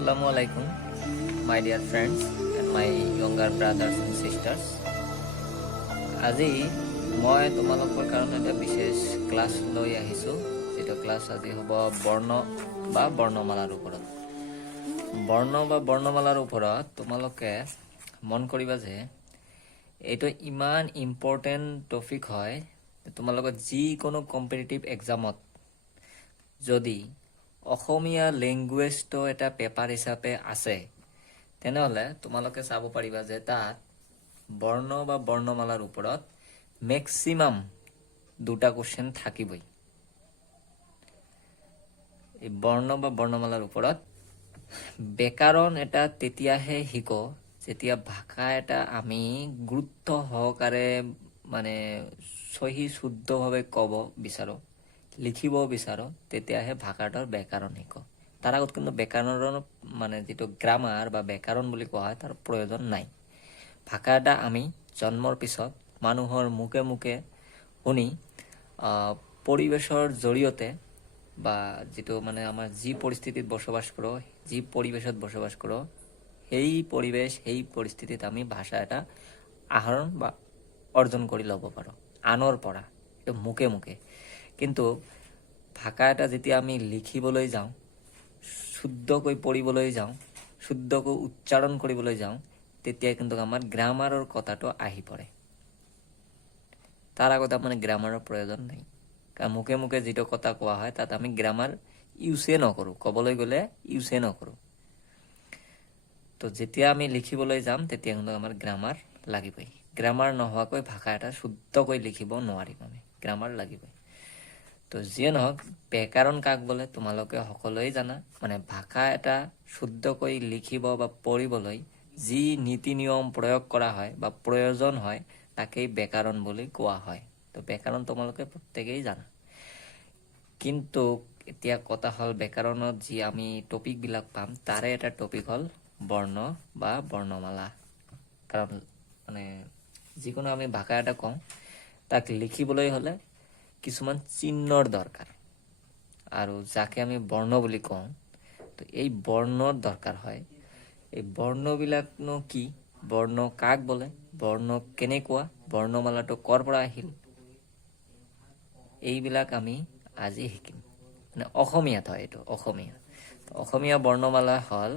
Assalamu alaikum, my dear friends and my younger brothers and sisters. আজি মই তোমালোকৰ কাৰণে এটা বিশেষ ক্লাছ লৈ আহিছোঁ, যেটো ক্লাছ আজি হ'ব বৰ্ণ বা বৰ্ণমালাৰ ওপৰত। বৰ্ণ বা বৰ্ণমালাৰ ওপৰত তোমালোকে মন কৰিবা যে এইটো ইমান ইম্পৰ্টেণ্ট টপিক হয়, তোমালোকৰ যিকোনো কম্পিটিটিভ এক্সামত যদি অসমীয়া লেংগুৱেজটো এটা পেপাৰ হিচাপে আছে, তেনেহ'লে তোমালোকে চাব পাৰিবা যে তাত বৰ্ণ বা বৰ্ণমালাৰ ওপৰত মেক্সিমাম 2টা কোৱেশ্চন থাকিবই। এই বৰ্ণ বা বৰ্ণমালাৰ ওপৰত ব্যাকৰণ এটা তেতিয়াহে শিকো যেতিয়া ভাষা এটা আমি গুৰুত্ব সহকাৰে মানে সহি শুদ্ধভাৱে ক'ব বিচাৰো, লিখিব বিচাৰো, তেতিয়াহে ভাষাটোৰ ব্যাকৰণ শিকো। তাৰ আগত কিন্তু ব্যাকৰণৰ মানে যেটো গ্ৰামাৰ বা ব্যাকৰণ বুলি কোৱা হয় তাৰ প্ৰয়োজন নাই। ভাষা এটা আমি জন্মৰ পিছত মানুহৰ মুখে মুখে শুনি পৰিবেশৰ জৰিয়তে বা যেটো মানে আমাৰ যি পৰিস্থিতিত বসবাস কৰোঁ, যি পৰিবেশত বসবাস কৰোঁ, সেই পৰিবেশ সেই পৰিস্থিতিত আমি ভাষা এটা আহৰণ বা অৰ্জন কৰি ল'ব পাৰোঁ আনৰ পৰা, এইটো মুখে মুখে। কিন্তু ভাষা এটা যেতিয়া আমি লিখিবলৈ যাওঁ, শুদ্ধকৈ পঢ়িবলৈ যাওঁ, শুদ্ধকৈ উচ্চাৰণ কৰিবলৈ যাওঁ, তেতিয়া কিন্তু আমাৰ গ্ৰামাৰৰ কথাটো আহি পৰে। তাৰ আগত আমাৰ গ্ৰামাৰৰ প্ৰয়োজন নাই, কাৰণ মুখে মুখে যেটো কথা কোৱা হয় তাত আমি গ্ৰামাৰ ইউজে নকৰোঁ, ক'বলৈ গ'লে ইউজে নকৰোঁ। তো যেতিয়া আমি লিখিবলৈ যাম তেতিয়া কিন্তু আমাৰ গ্ৰামাৰ লাগিবই। গ্ৰামাৰ নোহোৱাকৈ ভাষা এটা শুদ্ধকৈ লিখিব নোৱাৰিম, আমি গ্ৰামাৰ লাগিবই। তো যিয়ে নহওক, ব্যাকৰণ কাক বোলে তোমালোকে সকলোৱে জানা। মানে ভাষা এটা শুদ্ধকৈ লিখিব বা পঢ়িবলৈ যি নীতি নিয়ম প্ৰয়োগ কৰা হয় বা প্ৰয়োজন হয় তাকেই ব্যাকৰণ বুলি কোৱা হয়। তো ব্যাকৰণ তোমালোকে প্ৰত্যেকেই জানা। কিন্তু এতিয়া কথা হ'ল ব্যাকৰণত যি আমি টপিকবিলাক পাম তাৰে এটা টপিক হ'ল বৰ্ণ বা বৰ্ণমালা। কাৰণ মানে যিকোনো আমি ভাষা এটা কওঁ তাক লিখিবলৈ হ'লে কিছুমান চিহ্নৰ দৰকাৰ, আৰু যাকে আমি বৰ্ণ বুলি কওঁ তো এই বৰ্ণৰ দৰকাৰ হয়। এই বৰ্ণবিলাকনো কি, বৰ্ণ কাক বোলে, বৰ্ণ কেনেকুৱা, বৰ্ণমালাটো ক'ৰ পৰা আহিল, এইবিলাক আমি আজি শিকিম। মানে অসমীয়াত হয় এইটো, অসমীয়া বৰ্ণমালা হ'ল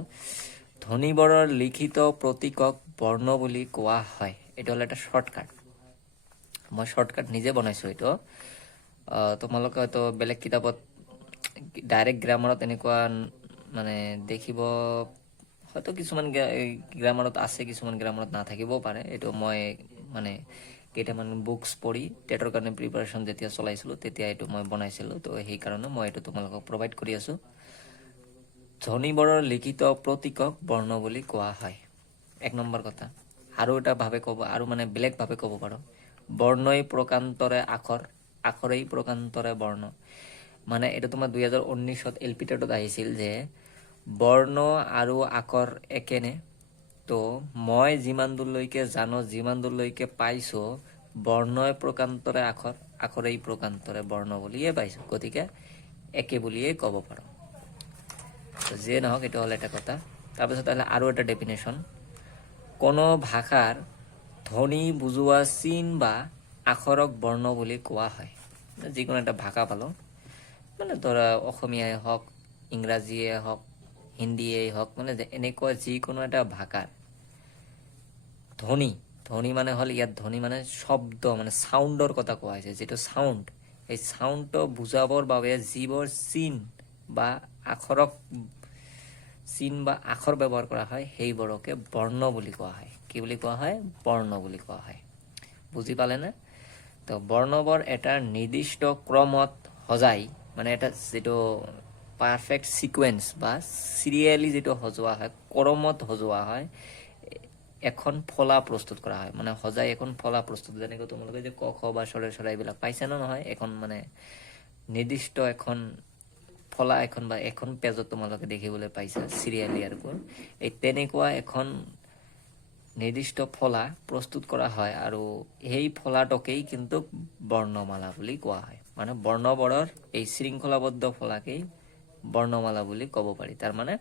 ধ্বনিবৰৰ লিখিত প্ৰতীকক বৰ্ণ বুলি কোৱা হয়। এইটো হ'ল এটা শ্বৰ্টকাট, মই শ্বৰ্টকাট নিজে বনাইছোঁ এইটো। তোমালোকে হয়তো বেলেগ কিতাপত ডাইৰেক্ট গ্ৰামাৰত এনেকুৱা মানে দেখিব, হয়তো কিছুমান গ্ৰামাৰত আছে, কিছুমান গ্ৰামাৰত নাথাকিবও পাৰে। এইটো মই মানে কেইটামান বুকছ পঢ়ি টেটৰ কাৰণে প্ৰিপাৰেশ্যন যেতিয়া চলাইছিলোঁ তেতিয়া এইটো মই বনাইছিলোঁ। তো সেইকাৰণে মই এইটো তোমালোকক প্ৰভাইড কৰি আছোঁ। ধ্বনিবৰৰ লিখিত প্ৰতীকক বৰ্ণ বুলি কোৱা হয়, 1 নম্বৰ কথা। আৰু এটা ভাৱে ক'ব, আৰু মানে বেলেগভাৱে ক'ব পাৰোঁ, বৰ্ণই প্ৰকান্তৰে আখৰ, আখৰেই প্ৰকান্তৰে বৰ্ণ। মানে এইটো তোমাৰ 2019ত এলপি টেটত আহিছিল যে বৰ্ণ আৰু আখৰ একেনে। তো মই যিমান দূৰলৈকে জানো, যিমান দূৰলৈকে পাইছোঁ, বৰ্ণই প্ৰকান্তৰে আখৰ, আখৰেই প্ৰকান্তৰে বৰ্ণ বুলিয়ে পাইছোঁ। গতিকে একে বুলিয়ে ক'ব পাৰোঁ। তো যিয়ে নহওক, এইটো হ'ল এটা কথা। তাৰপিছত আহিলে আৰু এটা ডেফিনেশ্যন, কোনো ভাষাৰ ধ্বনি বুজোৱা চিন বা আখৰক বৰ্ণ বুলি কোৱা হয়। যিকোনো এটা ভাষা পালোঁ, মানে ধৰা অসমীয়াই হওক, ইংৰাজীয়ে হওক, হিন্দীয়েই হওক, মানে এনেকুৱা যিকোনো এটা ভাষাৰ ধ্বনি, ধ্বনি মানে হ'ল ইয়াত ধ্বনি মানে শব্দ, মানে চাউণ্ডৰ কথা কোৱা হৈছে। যিটো চাউণ্ড, এই চাউণ্ডটো বুজাবৰ বাবে যিবোৰ চিন বা আখৰক চিন বা আখৰ ব্যৱহাৰ কৰা হয় সেইবোৰকে বৰ্ণ বুলি কোৱা হয়। কি বুলি কোৱা হয়? বৰ্ণ বুলি কোৱা হয়। বুজি পালেনে? তো বৰ্ণবোৰ এটা নিৰ্দিষ্ট ক্ৰমত সজাই, মানে এটা যেটো পাৰফেক্ট সিকুৱেন্স বা সিৰিয়ালি যেটো সজোৱা হয়, ক্ৰমত সজোৱা হয়, এখন ফলা প্ৰস্তুত কৰা হয়। মানে সজাই এখন ফলা প্ৰস্তুত, যেনেকৈ তোমালোকে যে ক খ বা চৰে এইবিলাক পাইছে নে নহয়, এখন মানে নিৰ্দিষ্ট এখন ফলা এখন বা এখন পেজত তোমালোকে দেখিবলৈ পাইছা সিৰিয়ালি। আৰু এই তেনেকুৱা এখন নিৰ্দিষ্ট ফলা প্ৰস্তুত কৰা হয়, আৰু সেই ফলাটোকেই কিন্তু বৰ্ণমালা বুলি কোৱা হয়। মানে বৰ্ণবোৰৰ এই শৃংখলাবদ্ধ ফলাকেই বৰ্ণমালা বুলি ক'ব পাৰি। তাৰ মানে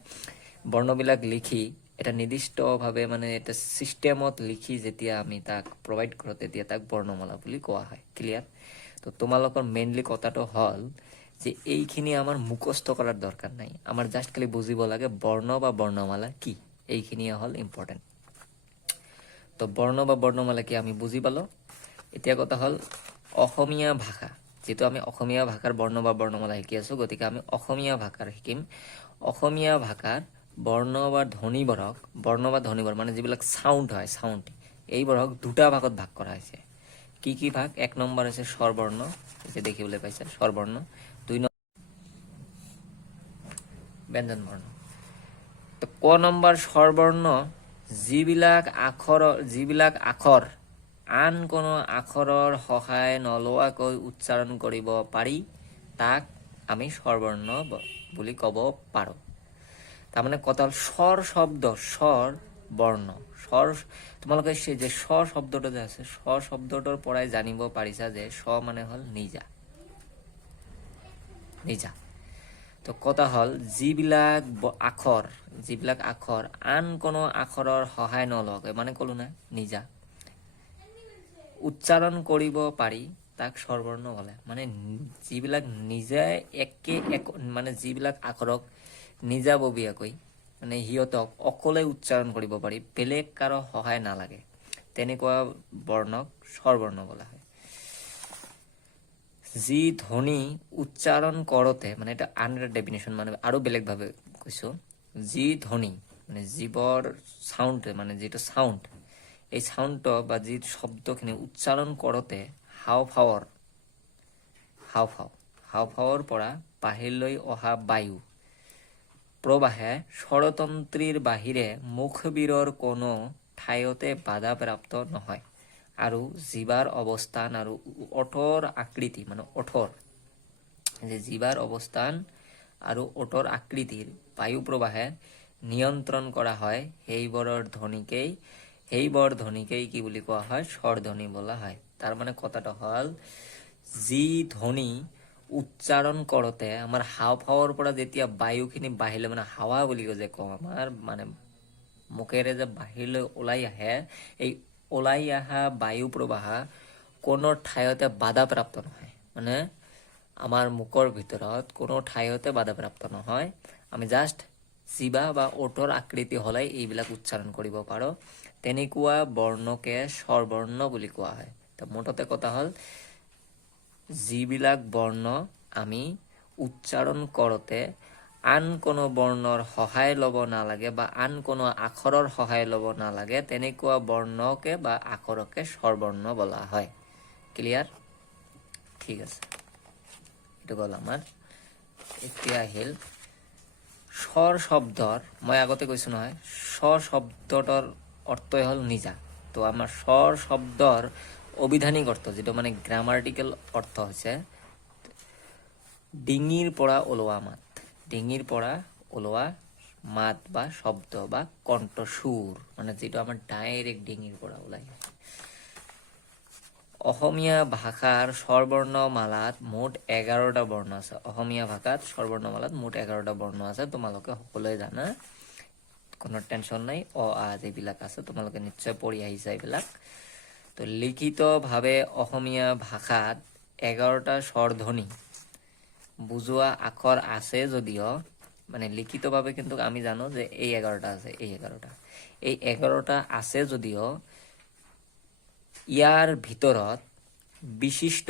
বৰ্ণবিলাক লিখি এটা নিৰ্দিষ্টভাৱে মানে এটা ছিষ্টেমত লিখি যেতিয়া আমি তাক প্ৰভাইড কৰোঁ তেতিয়া তাক বৰ্ণমালা বুলি কোৱা হয়। ক্লিয়াৰ? তো তোমালোকৰ মেইনলি কথাটো হ'ল যে এইখিনি আমাৰ মুখস্থ কৰাৰ দৰকাৰ নাই, আমাৰ জাষ্ট খালি বুজিব লাগে বৰ্ণ বা বৰ্ণমালা কি, এইখিনিয়ে হ'ল ইম্পৰ্টেণ্ট। তো বৰ্ণ বা বৰ্ণমালা কি আমি বুজি পালোঁ। এতিয়া কথা হ'ল অসমীয়া ভাষা, যিটো আমি অসমীয়া ভাষাৰ বৰ্ণ বা বৰ্ণমালা শিকি আছোঁ, গতিকে আমি অসমীয়া ভাষাৰ শিকিম। অসমীয়া ভাষাৰ বৰ্ণ বা ধ্বনিবোৰক, বৰ্ণ বা ধ্বনিবোৰ মানে যিবিলাক চাউণ্ড হয়, চাউণ্ড, এইবোৰক দুটা ভাগত ভাগ কৰা হৈছে। কি কি ভাগ? এক নম্বৰ হৈছে স্বৰবৰ্ণ, যে দেখিবলৈ পাইছে স্বৰবৰ্ণ। দুই নম্বৰ ব্যঞ্জন বৰ্ণ। তো ক নম্বৰ স্বৰবৰ্ণ যিবিলাক আখৰ আন কোনো আখৰৰ সহায় নলোৱাকৈ উচ্চাৰণ কৰিব পাৰি তাক আমি স্বৰবৰ্ণ বুলি ক'ব পাৰোঁ। তাৰমানে কথা হ'ল স্বৰ শব্দ, স্বৰ বৰ্ণ, স্বৰ, তোমালোকে যে স্বৰ শব্দটো যে আছে, স্বৰ শব্দটোৰ পৰাই জানিব পাৰিছা যে স্ব মানে হ'ল নিজা, নিজা। তো কথা হ'ল যিবিলাক আখৰ আন কোনো আখৰৰ সহায় নলৱাকৈ, মানে ক'লো না নিজা উচ্চাৰণ কৰিব পাৰি তাক স্বৰবৰ্ণ বোলে। মানে যিবিলাক মানে যিবিলাক আখৰক নিজাববীয়াকৈ মানে সিহঁতক অকলে উচ্চাৰণ কৰিব পাৰি, বেলেগ কাৰো সহায় নালাগে, তেনেকুৱা বৰ্ণক স্বৰবৰ্ণ বোলা হয়। যি ধ্বনি উচ্চাৰণ কৰোঁতে, মানে এটা আন এটা ডেফিনেশ্যন, মানে আৰু বেলেগভাৱে কৈছোঁ, যি ধ্বনি মানে জীৱৰ চাউণ্ড, মানে যিটো চাউণ্ড, এই চাউণ্ডটো বা যি শব্দখিনি উচ্চাৰণ কৰোঁতে হাওঁফাওঁৰ পৰা বাহিৰলৈ অহা বায়ু প্ৰবাহে স্বৰতন্ত্ৰীৰ বাহিৰে মুখবিৰৰ কোনো ঠাইতে বাধাপ্ৰাপ্ত নহয়, আৰু জিভাৰ অৱস্থান আৰু ওঠৰ আকৃতি, মানে ওঠৰ, যে জিভাৰ অৱস্থান আৰু ওঠৰ আকৃতিৰ বায়ু প্ৰবাহে নিয়ন্ত্ৰণ কৰা হয়, সেইবোৰ ধ্বনিকেই কি বুলি কোৱা হয়? স্বৰধ্বনি বোলা হয়। তাৰ মানে কথাটো হ'ল যি ধ্বনি উচ্চাৰণ কৰোঁতে আমাৰ হাওঁফাওঁৰ পৰা যেতিয়া বায়ুখিনি বাহিৰলৈ, মানে হাৱা বুলি যে কওঁ, আমাৰ মানে মুখেৰে যে বাহিৰলৈ ওলাই আহে, এই ওলাই অহা বায়ু প্ৰবাহ কোনো ঠাইতে বাধাপ্ৰাপ্ত নহয়, মানে আমাৰ মুখৰ ভিতৰত কোনো ঠাইতে বাধাপ্ৰাপ্ত নহয়। আমি জাষ্ট জিভা বা ওঠৰ আকৃতি হ'লে এইবিলাক উচ্চাৰণ কৰিব পাৰোঁ, তেনেকুৱা বৰ্ণকে স্বৰবৰ্ণ বুলি কোৱা হয়। তো মুঠতে কথা হ'ল যিবিলাক বৰ্ণ আমি উচ্চাৰণ কৰোঁতে আন কোনো বৰ্ণৰ সহায় ল'ব নালাগে বা আন কোনো আখৰৰ সহায় ল'ব নালাগে, তেনেকুৱা বৰ্ণকে বা আখৰকে স্বৰবৰ্ণ বোলা হয়। ক্লিয়াৰ? ঠিক আছে, এইটো গ'ল আমাৰ। এতিয়া আহিল স্বৰ শব্দৰ, মই আগতে কৈছোঁ নহয়, স্বৰ শব্দটোৰ অৰ্থই হ'ল নিজা। তো আমাৰ স্বৰ শব্দৰ অভিধানিক অৰ্থ, যিটো মানে গ্ৰামাটিকেল অৰ্থ হৈছে ডিঙিৰ পৰা ওলোৱা মাত, ডিঙিৰ পৰা ওলোৱা মাত বা শব্দ বা কণ্ঠসুৰ, মানে যিটো আমাৰ ডাইৰেক্ট ডিঙিৰ পৰা ওলাই। অসমীয়া ভাষাৰ স্বৰবৰ্ণমালাত মুঠ 11টা বৰ্ণ আছে। অসমীয়া ভাষাত স্বৰবৰ্ণমালাত মুঠ 11টা বৰ্ণ আছে, তোমালোকে সকলোৱে জানা, কোনো টেনশ্যন নাই। যিবিলাক আছে তোমালোকে নিশ্চয় পঢ়ি আহিছা এইবিলাক। তো লিখিতভাৱে অসমীয়া ভাষাত 11টা স্বৰধ্বনি বুজোৱা আখৰ আছে যদিও, মানে লিখিতভাৱে কিন্তু আমি জানো যে এই 11টা আছে, এই 11টা আছে যদিও ইয়াৰ ভিতৰত বিশিষ্ট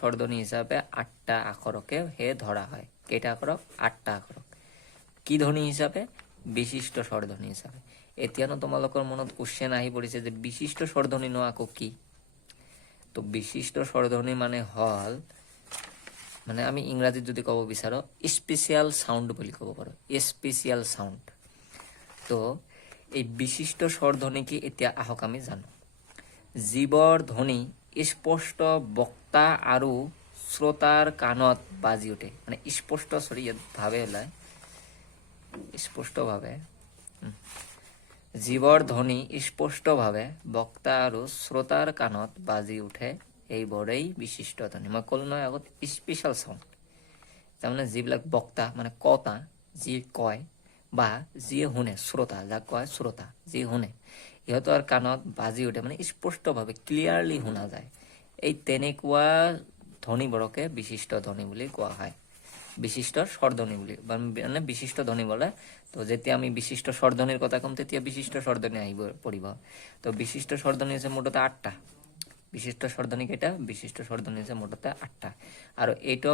স্বৰধ্বনি হিচাপে 8টা আখৰকে ধৰা হয়। কেইটা আখৰক? 8টা আখৰক। কি ধ্বনি হিচাপে? বিশিষ্ট স্বৰধ্বনি হিচাপে। এতিয়ানো তোমালোকৰ মনত কোৱেশ্চন আহি পৰিছে যে বিশিষ্ট স্বৰধ্বনিনো আকৌ কি? তো বিশিষ্ট স্বৰধ্বনি মানে হ'ল, মানে আমি ইংৰাজীত যদি ক'ব বিচাৰোঁ স্পেচিয়েল চাউণ্ড বুলি ক'ব পাৰোঁ, স্পেচিয়েল চাউণ্ড। তো এই বিশিষ্ট স্বৰধ্বনি কি এতিয়া আহক আমি জানো। যিবোৰ ধ্বনি স্পষ্ট বক্তা আৰু শ্ৰোতাৰ কাণত বাজি উঠে, মানে স্পষ্টভাৱে ওলায়, স্পষ্টভাৱে যিবোৰ ধ্বনি স্পষ্টভাৱে বক্তা আৰু শ্ৰোতাৰ কাণত বাজি উঠে এইবোৰেই বিশিষ্ট ধ্বনি। মই ক'লো নহয় আগত স্পেচিয়েল চাউণ্ড, তাৰমানে যিবিলাক বক্তা মানে কতা যি কয় বা যিয়ে শুনে, শ্ৰোতা, যাক কোৱা হয় শ্ৰোতা, যি শুনে, ইহঁতৰ কাণত বাজি উঠে, মানে স্পষ্টভাৱে ক্লিয়াৰলি শুনা যায়। এই তেনেকুৱা ধ্বনিবোৰকে বিশিষ্ট ধ্বনি বুলি কোৱা হয়। বিশিষ্ট স্বৰধ্বনি বুলি, মানে বিশিষ্ট ধ্বনি বোলে। তো যেতিয়া আমি বিশিষ্ট স্বৰধ্বনিৰ কথা ক'ম তেতিয়া বিশিষ্ট স্বৰধ্বনি আহিব পৰিব। তো বিশিষ্ট স্বৰধ্বনি হৈছে মুঠতে 8টা। বিশিষ্ট স্বৰধ্বনি কেইটা? বিশিষ্ট স্বৰধ্বনি হৈছে মুঠতে 8টা। আৰু এইটো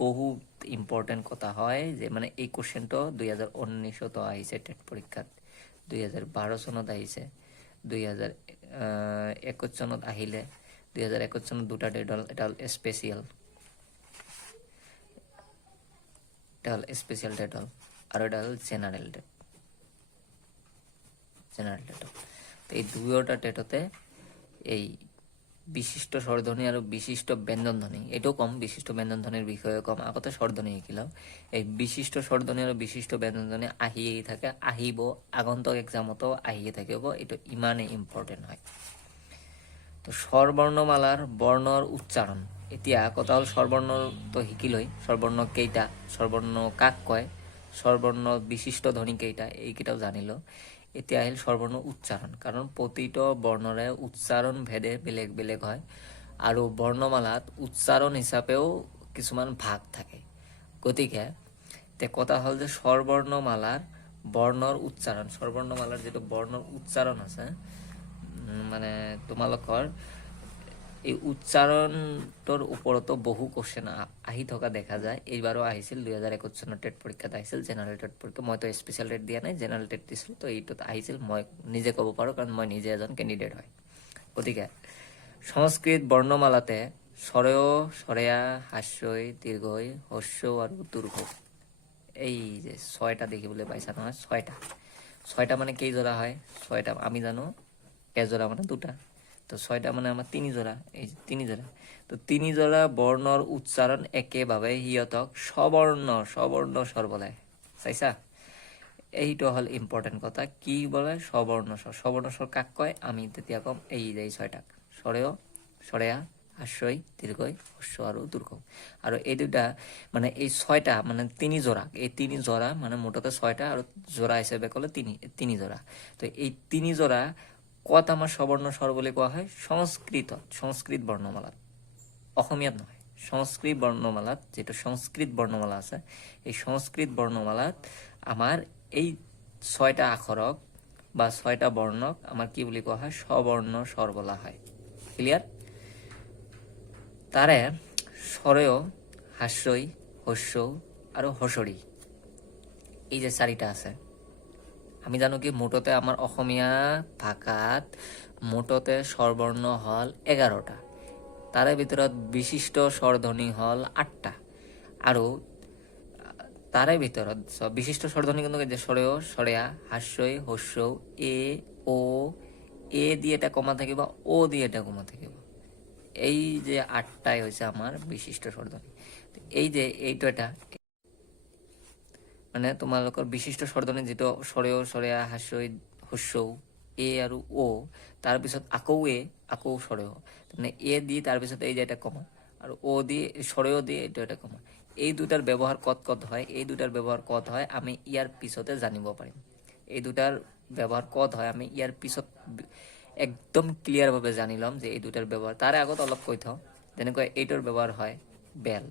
বহুত ইম্পৰ্টেণ্ট কথা হয় যে মানে এই কুৱেশ্যনটো 2019তো আহিছে টেট পৰীক্ষাত, 2012 চনত আহিছে, 2021 চনত আহিলে। 2021 চনত দুটা ডেট হ'ল, এটা হ'ল স্পেচিয়েল, এটা হ'ল স্পেচিয়েল ডেট হ'ল, আৰু এটা হ'ল জেনাৰেল ডেট। General date. তো এই দুয়োটা ডেটতে এই বিশিষ্ট স্বৰধ্বনি আৰু বিশিষ্ট ব্যঞ্জন ধ্বনি, এইটো কম, বিশিষ্ট ব্যঞ্জন ধ্বনিৰ বিষয়ে কম, আগতে স্বৰধ্বনি শিকিলাম। এই বিশিষ্ট স্বৰধ্বনি আৰু বিশিষ্ট ব্যঞ্জন ধ্বনি আহিয়েই থাকে, আহিব, আগন্তুক এক্সামতো আহিয়ে থাকিব, এইটো ইমানেই ইম্পৰ্টেণ্ট হয়। তো স্বৰবৰ্ণমালাৰ বৰ্ণৰ উচ্চাৰণ। এতিয়া কথা হ'ল স্বৰবৰ্ণটো শিকিলৈ, স্বৰবৰ্ণ কেইটা, স্বৰবৰ্ণ কাক কয়, স্বৰবৰ্ণ বিশিষ্ট ধ্বনি কেইটা, এইকেইটাও জানিলোঁ। এতিয়া আহিল স্বৰবৰ্ণ উচ্চাৰণ, কাৰণ প্ৰতিটো বৰ্ণৰে উচ্চাৰণ ভেদে বেলেগ বেলেগ হয়, আৰু বৰ্ণমালাত উচ্চাৰণ হিচাপেও কিছুমান ভাগ থাকে। গতিকে কথা হ'ল যে স্বৰবৰ্ণমালাৰ বৰ্ণৰ উচ্চাৰণ, স্বৰবৰ্ণমালাৰ যিটো বৰ্ণৰ উচ্চাৰণ আছে, মানে তোমালোকৰ এই উচ্চাৰণটোৰ ওপৰতো বহু কোৱেশ্যন আহি থকা দেখা যায়। এইবাৰো আহিছিল, 2021 চনৰ টেট পৰীক্ষাত আহিছিল, জেনাৰেল টেট পৰীক্ষা। মইতো স্পেচিয়েল টেট দিয়া নাই, জেনাৰেল টেট দিছিলোঁ। তো এইটোত আহিছিল, মই নিজে ক'ব পাৰোঁ, কাৰণ মই নিজে এজন কেণ্ডিডেট হয়। গতিকে সংস্কৃত বৰ্ণমালাতে স্বৰেয়, স্বৰেয়া, হাস্যই, দীৰ্ঘই, হস্য আৰু দীৰ্ঘ, এই যে 6টা দেখিবলৈ পাইছা নহয়, 6টা মানে কেইযোৰা হয়? 6টা আমি জানো, এযোৰা মানে 2টা, তো 6টা মানে আমাৰ 3 যোৰা, এই 3 যোৰা। তো 3 যোৰা বৰ্ণৰ উচ্চাৰণ একেভাৱে সিহঁতক স্ববৰ্ণ স্বৰ বোলে। চাইছা? এইটো হ'ল ইম্পৰ্টেণ্ট কথা। কি বোলে? স্ববৰ্ণ স্বৰ। স্ববৰ্ণ স্বৰ কাক কয়? আমি তেতিয়া ক'ম এই যে 6টাক, স্বৰেয়, স্বৰেয়া, হাস্যই, দীৰ্ঘই, হস্য আৰু দীৰ্ঘ। আৰু এই দুটা মানে এই 6টা মানে 3 যোৰা, এই 3 যোৰা মানে মুঠতে 6টা, আৰু যোৰা হিচাপে ক'লে 3 যোৰা। তো এই 3 যোৰা ক'ত আমাৰ স্ববৰ্ণ স্বৰ বুলি কোৱা হয়? সংস্কৃতত, সংস্কৃত বৰ্ণমালাত, অসমীয়াত নহয়। সংস্কৃত বৰ্ণমালাত, যিটো সংস্কৃত বৰ্ণমালা আছে, এই সংস্কৃত বৰ্ণমালাত আমাৰ এই 6টা আখৰক বা 6টা বৰ্ণক আমাৰ কি বুলি কোৱা হয়? স্ববৰ্ণ স্বৰ বোলা হয়। ক্লিয়াৰ? তাৰে স্বৰেয়, হাস্যই, হস্য আৰু হসৰি, এই যে 4টা আছে, আমি জানো কি মুঠতে আমাৰ অসমীয়া ভাষাত মুঠতে স্বৰবৰ্ণ হ'ল 11টা। তাৰে ভিতৰত বিশিষ্ট স্বৰধ্বনি হ'ল 8টা, আৰু তাৰে ভিতৰত বিশিষ্ট স্বৰধ্বনি কিন্তু যে স্বৰেয়, স্বৰেয়া, হাস্যই, হস্য, ও, এ দিয়ে এটা কমা থাকিব, ও দিয়ে এটা কমা থাকিব। এই যে 8টাই হৈছে আমাৰ বিশিষ্ট স্বৰধ্বনি। এই যে এইটো এটা মানে তোমালোকৰ বিশিষ্ট স্বৰধ্বনি যিটো স্বৰেয়, স্বৰেয়া, হাস্যই, হস্য, আৰু ও, তাৰপিছত আকৌ আকৌ স্বৰেয়, মানে এ দি তাৰপিছত এই যে এটা কমা, আৰু ও দি স্বৰেয় দি এইটো এটা কমা। এই দুটাৰ ব্যৱহাৰ ক'ত হয়? এই দুটাৰ ব্যৱহাৰ ক'ত হয় আমি ইয়াৰ পিছতে জানিব পাৰিম। এই দুটাৰ ব্যৱহাৰ ক'ত হয় আমি ইয়াৰ পিছত একদম ক্লিয়াৰভাৱে জানি ল'ম যে এই দুটাৰ ব্যৱহাৰ। তাৰে আগত অলপ কৈ থওঁ, যেনেকৈ এইটোৰ ব্যৱহাৰ হয় বেল,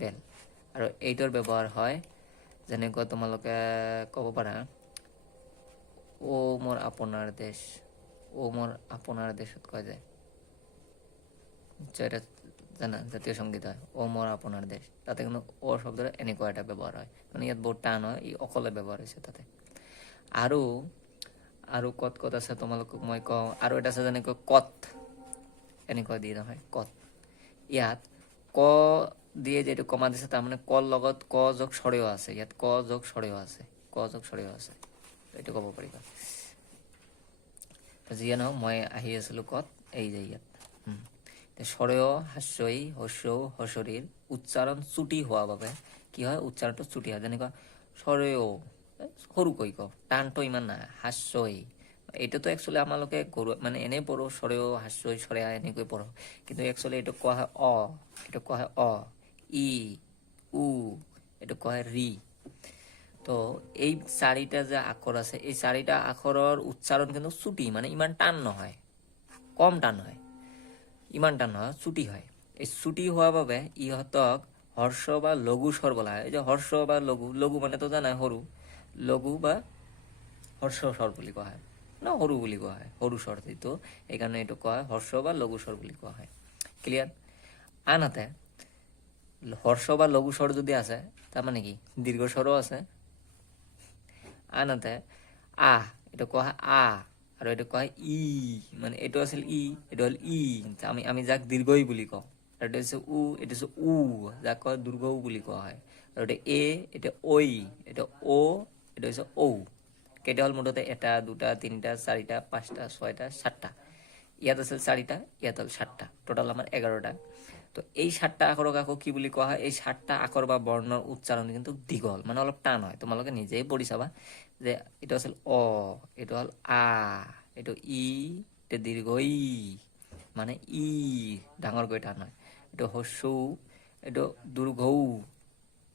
বেল, আৰু এইটোৰ ব্যৱহাৰ হয় যেনেকৈ তোমালোকে ক'ব পাৰা ও মোৰ আপোনাৰ দেশ, ও মোৰ আপোনাৰ দেশত কয় যায়, নিশ্চয় এটা জানা জাতীয় সংগীত হয়, ও মোৰ আপোনাৰ দেশ। তাতে কিন্তু ও শব্দৰ এনেকুৱা এটা ব্যৱহাৰ হয়, মানে ইয়াত বহুত টান হয়, ই অকলে ব্যৱহাৰ হৈছে তাতে। আৰু আৰু ক'ত আছে তোমালোকক মই কওঁ, আৰু এটা আছে যেনেকৈ কত, এনেকুৱা দিয়ে নহয় কত। ইয়াত ক দিয়ে যিটো কমা দিছে, তাৰমানে কৰ লগত ক যোগ স্বৰেয় আছে, ইয়াত ক যোগ স্বৰেয় আছে, ক যোগ স্বৰেয় আছে, এইটো ক'ব পাৰিবা। যিয়ে নহওক মই আহি আছিলোঁ ক'ত, এই যে ইয়াত স্বৰেয়, হাস্যই, হস্য, হসৰিৰ উচ্চাৰণ চুটি হোৱা বাবে কি হয়? উচ্চাৰণটো চুটি হয়। যেনেকুৱা স্বৰেয় সৰুকৈ কওঁ, টানটো ইমান নাই, হাস্যই, এইটোতো একচুৱেলি আমালোকে মানে এনেই পঢ়ো, স্বৰেয়, হাস্যই, স্বৰেয়া এনেকৈ পঢ়ো, কিন্তু একচুৱেলি এইটো কোৱা হয় এইটো কোৱা হয় ই, উ, এইটো কোৱা হয় ৰি। তো এই চাৰিটা যে আখৰ আছে এই চাৰিটা আখৰৰ উচ্চাৰণ কিন্তু চুটি মানে ইমান টান নহয় কম টান হয় ইমান টান নহয় চুটি হয় এই চুটি হোৱাৰ বাবে ইহঁতক হৰ্ষ বা লঘু স্বৰ বোলা হয় এই যে হৰ্ষ বা লঘু লঘু মানে তো জানাই সৰু লঘু বা হৰ্ষ স্বৰ বুলি কোৱা হয় ন সৰু বুলি কোৱা হয় সৰু স্বৰ যিটো এইকাৰণে এইটো কোৱা হয় হৰ্ষ বা লঘু স্বৰ বুলি কোৱা হয় ক্লিয়াৰ আনহাতে হৰ্ষ বা লঘু স্বৰ যদি আছে তাৰমানে কি দীৰ্ঘ স্বৰো আছে আনহাতে আহ এইটো কোৱা হয় আ আৰু এইটো কোৱা হয় ই মানে এইটো আছিল ই এইটো হ'ল ই আমি যাক দীৰ্ঘ ই বুলি কওঁ আৰু এইটো হৈছে উ এইটো হৈছে উ যাক কয় দীৰ্ঘ উ বুলি কোৱা হয় আৰু এইটো এ এইটো ঐ এইটো অ এইটো হৈছে ঔ কেইটা হ'ল মুঠতে এটা দুটা তিনিটা চাৰিটা পাঁচটা ছয়টা সাতটা ইয়াত আছিল চাৰিটা ইয়াত হ'ল সাতটা টোটাল আমাৰ 11টা তো এই 7টা আখৰক আকৌ কি বুলি কোৱা হয় এই 7টা আখৰ বা বৰ্ণৰ উচ্চাৰণ কিন্তু দীঘল মানে অলপ টান হয় তোমালোকে নিজেই পঢ়ি চাবা যে এইটো আছিল অ এইটো হ'ল আ এইটো ই এইটো দীৰ্ঘ ই মানে ই ডাঙৰকৈ টান হয় এইটো হ্ৰস্ব উ এইটো দীৰ্ঘ উ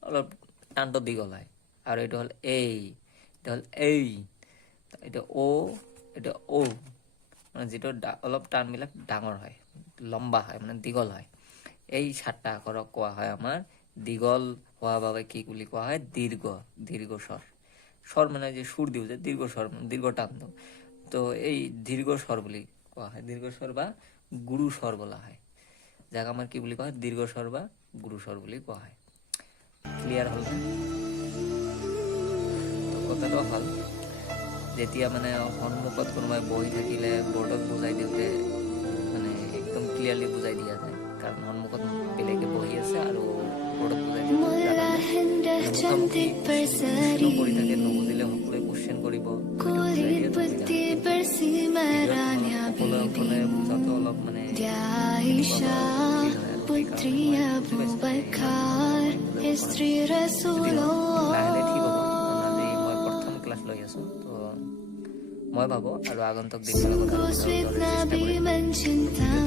অলপ টানটো দীঘল হয় আৰু এইটো হ'ল এই এইটো হ'ল এই এইটো অ এইটো ঔ মানে যিটো অলপ টানবিলাক ডাঙৰ হয় লম্বা হয় মানে দীঘল হয় এই 7টা আখৰক কোৱা হয় আমাৰ দীঘল হোৱাৰ বাবে কি বুলি কোৱা হয় দীৰ্ঘ স্বৰ স্বৰ মানে যে সুৰ দিওঁ যে দীৰ্ঘ স্বৰ দীৰ্ঘ টান দিওঁ তো এই দীৰ্ঘ স্বৰ বুলি কোৱা হয় দীৰ্ঘ স্বৰ বা গুৰু স্বৰ বোলা হয় যাক আমাৰ কি বুলি কোৱা হয় দীৰ্ঘ স্বৰ বা গুৰু স্বৰ বুলি কোৱা হয় ক্লিয়াৰ হ'ল নে তো কথাটো হ'ল যেতিয়া মানে সন্মুখত কোনোবাই বহি থাকিলে বৰ্ডত বুজাই দিওঁতে মানে একদম ক্লিয়াৰলি বুজাই দিয়া যায় কাৰণ সন্মুখত বেলেগে বহি আছে আৰু বৰ্ডত বুজাই দিওঁতে মুখামুখি কোৱেশ্যনো কৰি থাকে নুবুজিলে সকলোৱে কুৱেশ্যন কৰিব সকলোৱে বুজাটো অলপ মানে লাহে ঠিক হ'ব আজি মই প্ৰথম ক্লাছ লৈ আছো তো মই ভাবো আৰু আগন্তুক দিনবিলাকত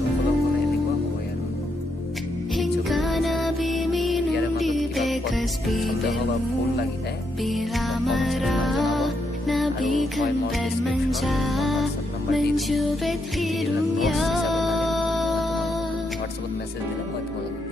সকলোসকলে এনেকুৱা হ'বই আৰু সন্দেহ বা ভুল লাগিলে হোৱাটছএপত মেছেজ দিলে মই তোমালোকক